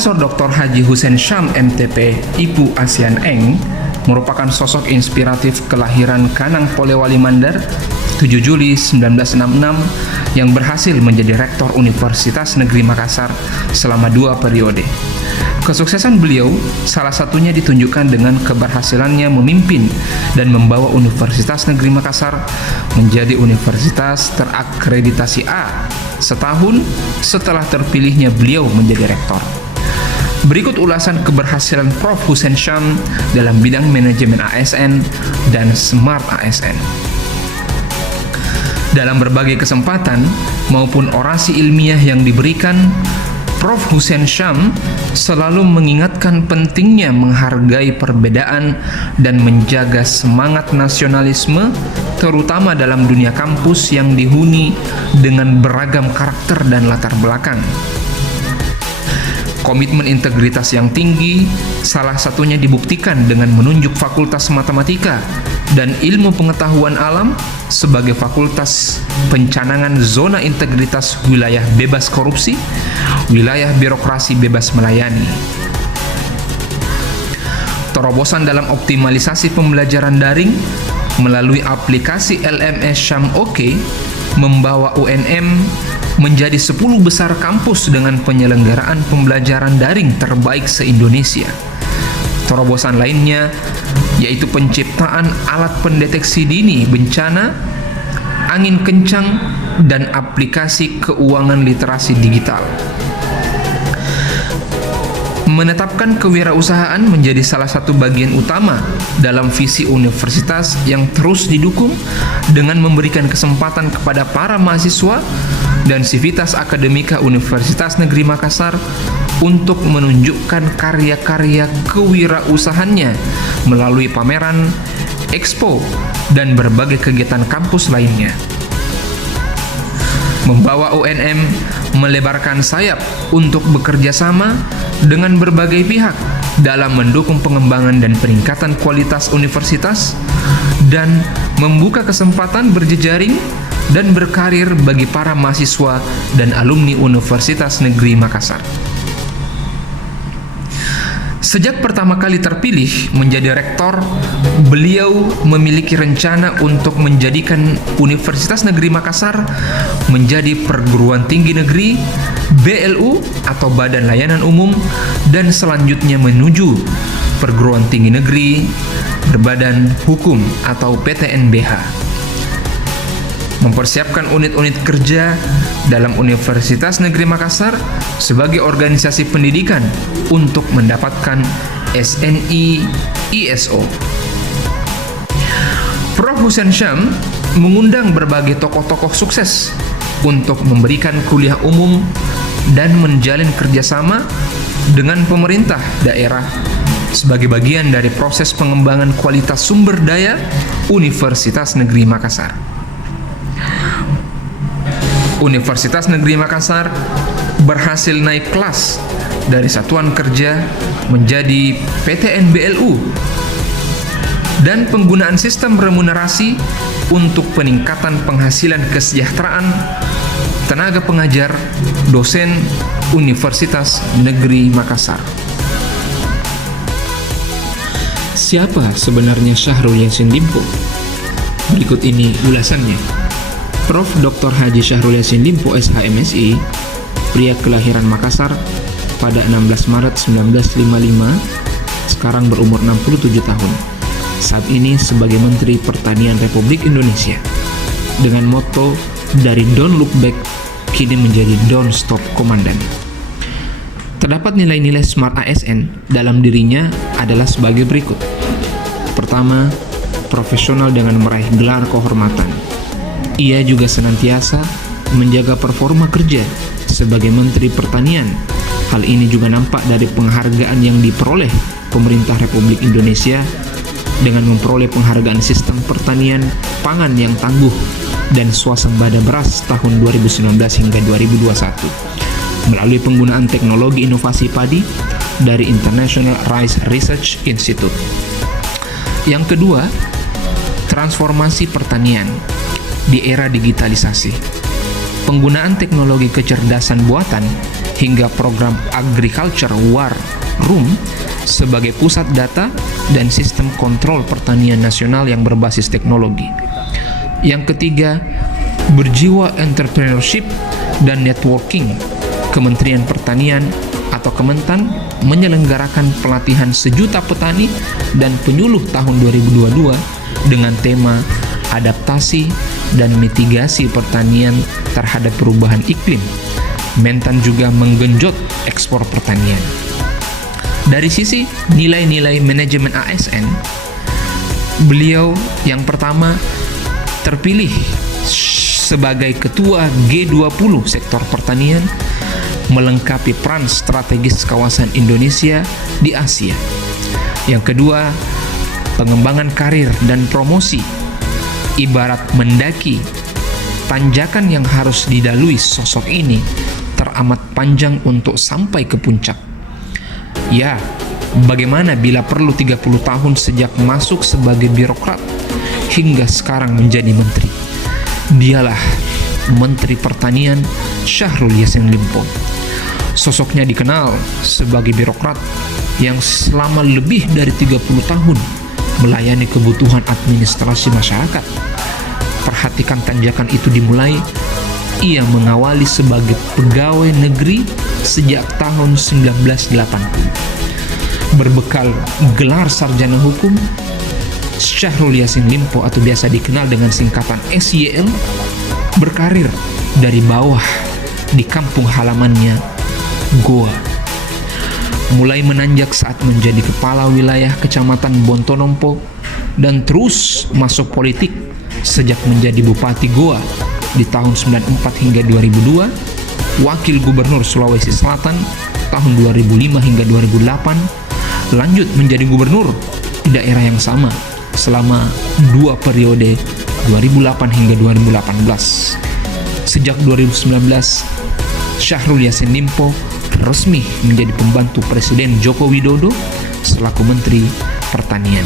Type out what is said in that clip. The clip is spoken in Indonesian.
Profesor Dr. Haji Hussein Syam MTP IPU ASEAN Eng merupakan sosok inspiratif kelahiran Kanang Polewali Mandar 7 Juli 1966 yang berhasil menjadi Rektor Universitas Negeri Makassar selama 2 periode. Kesuksesan beliau salah satunya ditunjukkan dengan keberhasilannya memimpin dan membawa Universitas Negeri Makassar menjadi universitas terakreditasi A setahun setelah terpilihnya beliau menjadi rektor. Berikut ulasan keberhasilan Prof. Hussein Syam dalam bidang manajemen ASN dan Smart ASN. Dalam berbagai kesempatan maupun orasi ilmiah yang diberikan, Prof. Hussein Syam selalu mengingatkan pentingnya menghargai perbedaan dan menjaga semangat nasionalisme, terutama dalam dunia kampus yang dihuni dengan beragam karakter dan latar belakang. Komitmen integritas yang tinggi salah satunya dibuktikan dengan menunjuk Fakultas Matematika dan Ilmu Pengetahuan Alam sebagai fakultas pencanangan zona integritas wilayah bebas korupsi, wilayah birokrasi bebas melayani. Terobosan dalam optimalisasi pembelajaran daring melalui aplikasi LMS Syam OK membawa UNM menjadi 10 besar kampus dengan penyelenggaraan pembelajaran daring terbaik se-Indonesia. Terobosan lainnya yaitu penciptaan alat pendeteksi dini bencana, angin kencang, dan aplikasi keuangan literasi digital. Menetapkan kewirausahaan menjadi salah satu bagian utama dalam visi universitas yang terus didukung dengan memberikan kesempatan kepada para mahasiswa dan sivitas akademika Universitas Negeri Makassar untuk menunjukkan karya-karya kewirausahaannya melalui pameran, expo, dan berbagai kegiatan kampus lainnya. Membawa UNM melebarkan sayap untuk bekerja sama dengan berbagai pihak dalam mendukung pengembangan dan peningkatan kualitas universitas dan membuka kesempatan berjejaring dan berkarir bagi para mahasiswa dan alumni Universitas Negeri Makassar. Sejak pertama kali terpilih menjadi rektor, beliau memiliki rencana untuk menjadikan Universitas Negeri Makassar menjadi perguruan tinggi negeri, BLU atau Badan Layanan Umum, dan selanjutnya menuju perguruan tinggi negeri berbadan hukum atau PTNBH. Mempersiapkan unit-unit kerja dalam Universitas Negeri Makassar sebagai organisasi pendidikan untuk mendapatkan SNI ISO. Prof. Hussein Syam mengundang berbagai tokoh-tokoh sukses untuk memberikan kuliah umum dan menjalin kerjasama dengan pemerintah daerah sebagai bagian dari proses pengembangan kualitas sumber daya Universitas Negeri Makassar. Universitas Negeri Makassar berhasil naik kelas dari satuan kerja menjadi PTNBLU dan penggunaan sistem remunerasi untuk peningkatan penghasilan kesejahteraan tenaga pengajar dosen Universitas Negeri Makassar. Siapa sebenarnya Syahrul Yassin Limpo? Berikut ini ulasannya. Prof. Dr. Haji Syahrul Yassin Limpo SHMSI, pria kelahiran Makassar pada 16 Maret 1955, sekarang berumur 67 tahun. Saat ini sebagai Menteri Pertanian Republik Indonesia. Dengan moto dari Don't Look Back, kini menjadi Don't Stop Komandan. Terdapat nilai-nilai Smart ASN dalam dirinya adalah sebagai berikut. Pertama, profesional dengan meraih gelar kehormatan. Ia juga senantiasa menjaga performa kerja sebagai Menteri Pertanian. Hal ini juga nampak dari penghargaan yang diperoleh pemerintah Republik Indonesia dengan memperoleh penghargaan sistem pertanian pangan yang tangguh dan swasembada beras tahun 2019 hingga 2021 melalui penggunaan teknologi inovasi padi dari International Rice Research Institute. Yang kedua, transformasi pertanian di era digitalisasi. Penggunaan teknologi kecerdasan buatan hingga program Agriculture War Room sebagai pusat data dan sistem kontrol pertanian nasional yang berbasis teknologi. Yang ketiga, berjiwa entrepreneurship dan networking. Kementerian Pertanian atau Kementan menyelenggarakan pelatihan 1 juta petani dan penyuluh tahun 2022 dengan tema adaptasi dan mitigasi pertanian terhadap perubahan iklim. Mentan juga menggenjot ekspor pertanian. Dari sisi nilai-nilai manajemen ASN, beliau yang pertama terpilih sebagai ketua G20 sektor pertanian, melengkapi peran strategis kawasan Indonesia di Asia. Yang kedua, pengembangan karir dan promosi. Ibarat mendaki, tanjakan yang harus dilalui sosok ini teramat panjang untuk sampai ke puncak. Ya, bagaimana bila perlu 30 tahun sejak masuk sebagai birokrat hingga sekarang menjadi menteri. Dialah Menteri Pertanian Syahrul Yassin Limpo. Sosoknya dikenal sebagai birokrat yang selama lebih dari 30 tahun melayani kebutuhan administrasi masyarakat. Perhatikan tanjakan itu dimulai, ia mengawali sebagai pegawai negeri sejak tahun 1980. Berbekal gelar sarjana hukum, Syahrul Yassin Limpo atau biasa dikenal dengan singkatan SYL berkarir dari bawah di kampung halamannya, Goa. Mulai menanjak saat menjadi kepala wilayah Kecamatan Bontonompo dan terus masuk politik sejak menjadi Bupati Goa di tahun 94 hingga 2002, Wakil Gubernur Sulawesi Selatan tahun 2005 hingga 2008, lanjut menjadi gubernur di daerah yang sama selama 2 periode 2008 hingga 2018. Sejak 2019, Syahrul Yassin Limpo resmi menjadi pembantu Presiden Joko Widodo selaku Menteri Pertanian.